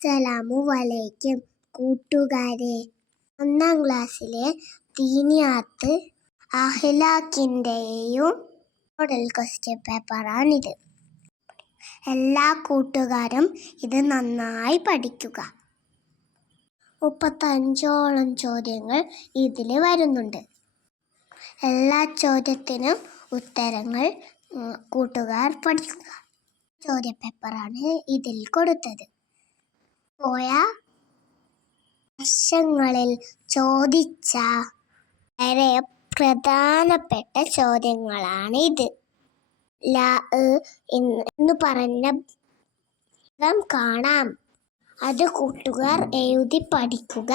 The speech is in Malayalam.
അസ്സലാമു വലൈക്കും കൂട്ടുകാരെ. ഒന്നാം ക്ലാസ്സിലെ ദീനിയാത്ത് അഹ്ലാക്കിന്റെയും മോഡൽ ക്വസ്റ്റ്യൻ പേപ്പറാണിത് എല്ലാ കൂട്ടുകാരും ഇത് നന്നായി പഠിക്കുക. മുപ്പത്തഞ്ചോളം ചോദ്യങ്ങൾ ഇതിൽ വരുന്നുണ്ട്. എല്ലാ ചോദ്യത്തിനും ഉത്തരങ്ങൾ കൂട്ടുകാർ പഠിക്കുക. ചോദ്യ പേപ്പറാണ് ഇതിൽ കൊടുത്തത്. പോയ വർഷങ്ങളിൽ ചോദിച്ച വളരെ പ്രധാനപ്പെട്ട ചോദ്യങ്ങളാണ് ഇത് എന്ന് പറഞ്ഞ കാണാം. അത് കൂട്ടുകാർ എഴുതി പഠിക്കുക.